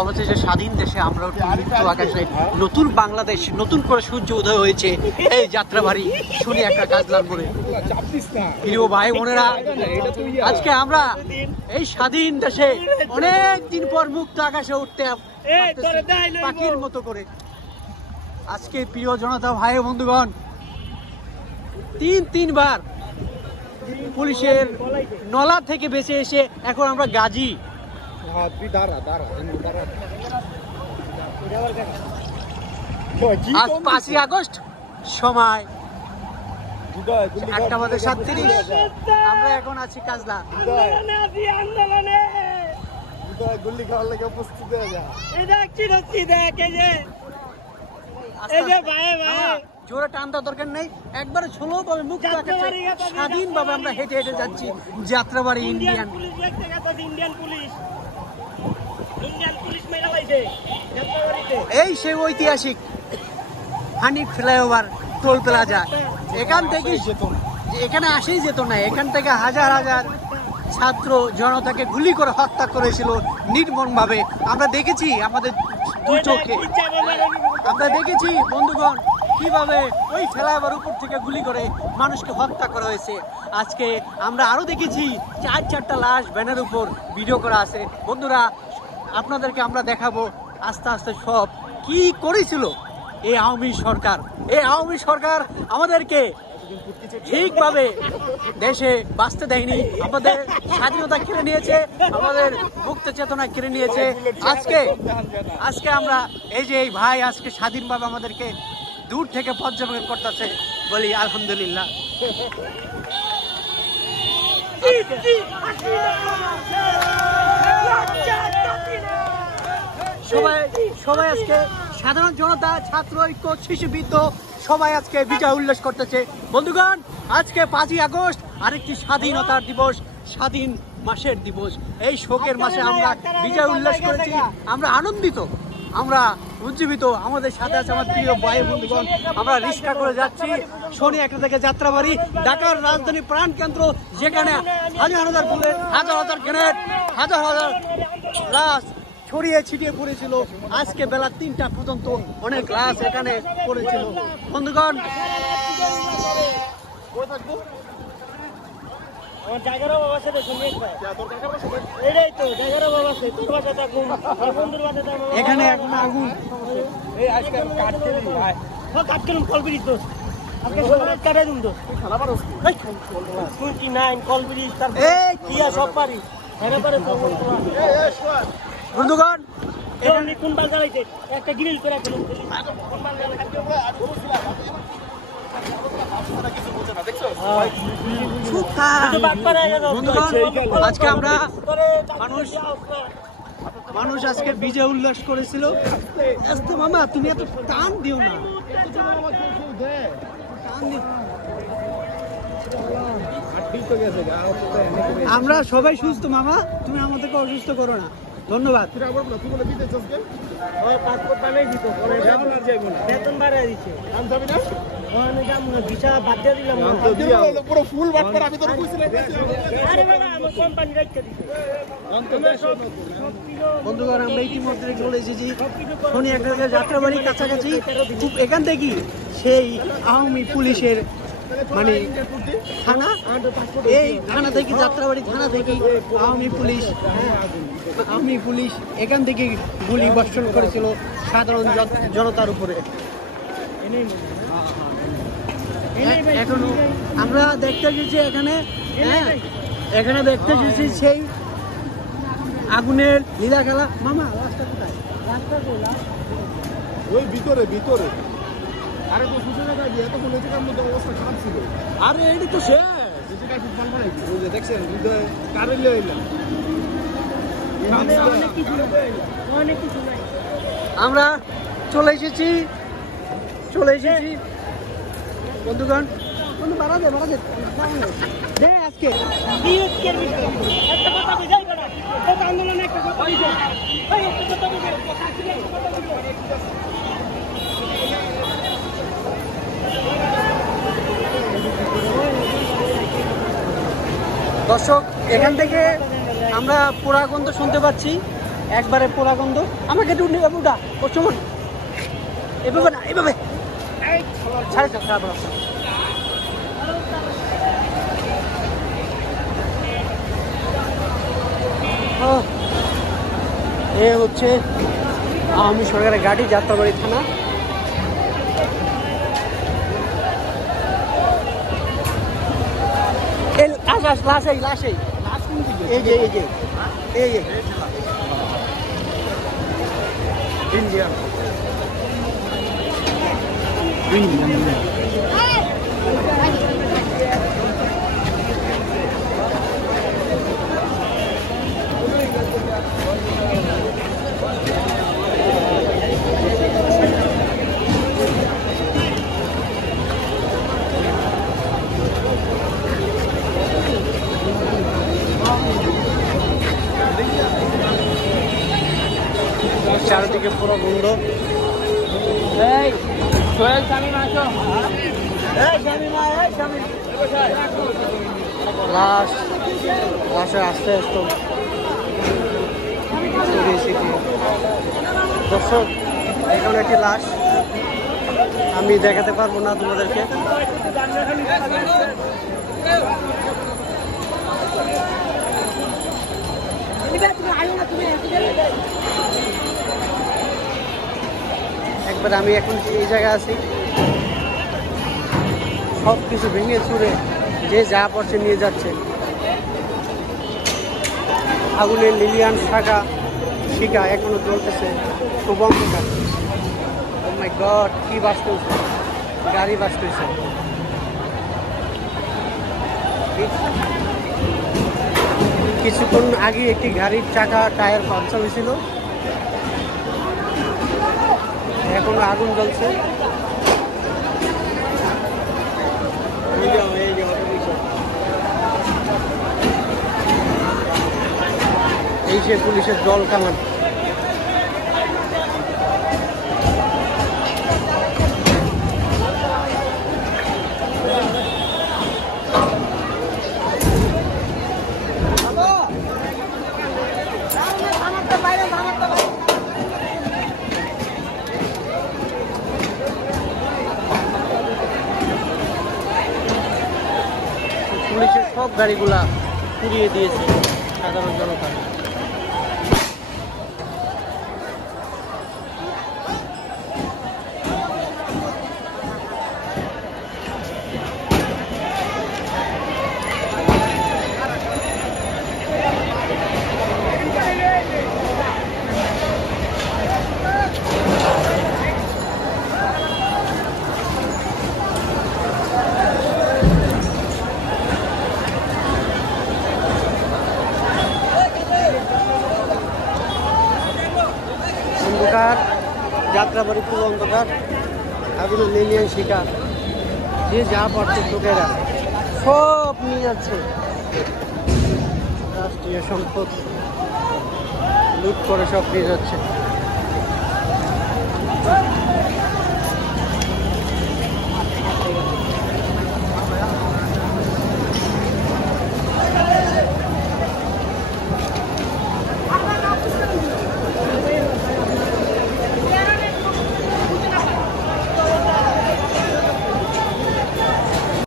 অবশেষে স্বাধীন দেশে আমরা আকাশে নতুন বাংলাদেশ, নতুন করে সূর্য উদয় হয়েছে এই যাত্রাবাড়ি শুনি একটা কাজলার মোড়ে। প্রিয় ভাই বোনেরা, আজকে আমরা এই স্বাধীন দেশে অনেক দিন পর মুক্ত আকাশে উঠতে পাখির মতো করে। আজকে প্রিয় জনতা ভাই বন্ধুগণ, তিনবার পুলিশের নলা থেকে বেঁচে এসে এখন আমরা গাজী। আজ 5ই আগস্ট, সময় 1:37। আমরা এখন আছি কাজলা। জোরে টান দেওয়ার দরকার নেই, একবারে স্লো ভাবে মুক্ত আকাশে স্বাধীন ভাবে আমরা হেঁটে হেঁটে যাচ্ছি যাত্রাবাড়ি ইন্ডিয়ান পুলিশ। এই সেই ঐতিহাসিক হানিফ ফ্লাইওভার টোল প্লাজা। এখান থেকে এখানে আসেই যেত না, এখান থেকে হাজার হাজার ছাত্র জনতাকে গুলি করে হত্যা করেছিল নির্মম ভাবে। আমরা দেখেছি আমাদের দুই চোখে, আমরা দেখেছি বন্ধুগণ কিভাবে ওই ফ্লাইওভার উপর থেকে গুলি করে মানুষকে হত্যা করা হয়েছে। আজকে আমরা আরো দেখেছি 4টা লাশ ভ্যানের উপর ভিডিও করা আছে। বন্ধুরা, আপনাদেরকে আমরা দেখাবো আস্তে আস্তে সব কি করেছিল এই আওয়ামী সরকার। এই আওয়ামী সরকার আমাদেরকে ঠিকভাবে দেশে বাঁচতে দেয়নি, আমাদের স্বাধীনতা কেড়ে নিয়েছে, আমাদের মুক্ত চেতনা কেড়ে নিয়েছে। আজকে আমরা এই যে এই ভাই আজকে স্বাধীনভাবে আমাদেরকে দূর থেকে পর্যবেক্ষণ করতেছে, বলি আলহামদুলিল্লাহ। সবাই আজকে সাধারণ জনতা, ছাত্র ঐক্য, শিশুবৃত্ত সবাই আজকে বিজয় উল্লাস করতেছে। বন্ধুগণ, আজকে 5ই আগস্ট আরেকটি স্বাধীনতার দিবস, স্বাধীন মাসের দিবস। এই শোকের মাসে আমরা বিজয় উল্লাস করেছি, আমরা আনন্দিত, আমরা উজ্জীবিত। আমাদের সাথে আছে আমার প্রিয় ভাই বন্ধুগণ। আমরা রিক্সা করে যাচ্ছি শনি একটা থেকে যাত্রাবাড়ি, ঢাকার রাজধানী প্রাণ কেন্দ্র, যেখানে হাজার হাজার বুলেট, হাজার হাজার গ্রেনেড, হাজার হাজার লাশ ছড়িয়ে ছিটিয়ে পড়েছিল। আজকে বেলা 3টা পর্যন্ত অনেক লাশ এখানে পড়েছিল। বন্ধুগণ, এখানে এখন আগুন বন্ধুগণ একটা গ্রিল করে আজকে আমরা মানুষ আজকে বিজয় উল্লাস করেছিল। মামা তুমি এত টান দিও না, আমরা সবাই সুস্থ মামা, তুমি আমাদেরকে অসুস্থ করো না। ধন্যবাদ। বন্ধুগণ, আমরা ইতিমধ্যে চলে এসেছি শনি একটা যাত্রাবাড়ির কাছাকাছি। এখান থেকে সেই আওয়ামী পুলিশের মানে থানা, এই থানা থেকে যাত্রাবাড়ি থানা থেকে আওয়ামী পুলিশ এখান থেকে গুলি বর্ষণ করেছিল সাধারণ জনতার উপরে। এখনো আমরা দেখতে গেছি এখানে দেখতে গেছি সেই আগুনের লীলা খেলা। মামা রাস্তা কোথায়? ওই ভিতরে আরে তো সুযোগ গাড়ি এত কোন জায়গার মধ্যে অবস্থা খারাপ ছিল। আরে এইটা তো শেষ যেটা কি পাল বানাইছি, ওই যে দেখছেন কারে লয়ে এলাম। আমরা চলে এসেছি বন্ধুগণ। বাড়া দে আজকে আন্দোলনে একটা কথা দর্শক এখান থেকে আমরা পোড়া গন্ধ শুনতে পাচ্ছি, একবারে পোড়া গন্ধ। আমাকে একটু নিয়ে বাবু উঠা, ও চমন এভাবে না, এভাবে ছাড়ে তো খারাপ রাস্তা। এ হচ্ছে আওয়ামী সরকারের গাড়ি, যাত্রাবাড়ি থানা। লাশেই এই যে ইন্ডিয়া চারিদিকে পুরো বন্ধ। লাশে আস্তে আস্তে দর্শক, এখানে একটি লাশ, আমি দেখাতে পারবো না তোমাদেরকে। একবার আমি এখন এই জায়গায় আছি, সব কিছু ভেঙে চুরে যে যা পড়ছে নিয়ে যাচ্ছে। আগুনের লিলিয়ান শিখা এখনো চলতেছে, খুব অন্ধকার। ও মাই গড, কি বাস্ট হয়েছে, গাড়ি বাস্ট হয়েছে। কিছুক্ষণ আগে একটি গাড়ির টায়ার পাংচার হয়েছিল, এখনো আগুন জ্বলছে। এই সে পুলিশের জল কামান। পুলিশের সব গাড়িগুলা পুড়িয়ে দিয়েছে সাধারণ জনতা। অন্ধকার, যাত্রাবাড়ি পুরো অন্ধকার, আগুনের লিলিয়ান শিখা, যে যা পারছে লোকেরা সব নিয়ে যাচ্ছে। রাষ্ট্রীয় সম্পদ লুট করে সব নিয়ে যাচ্ছে।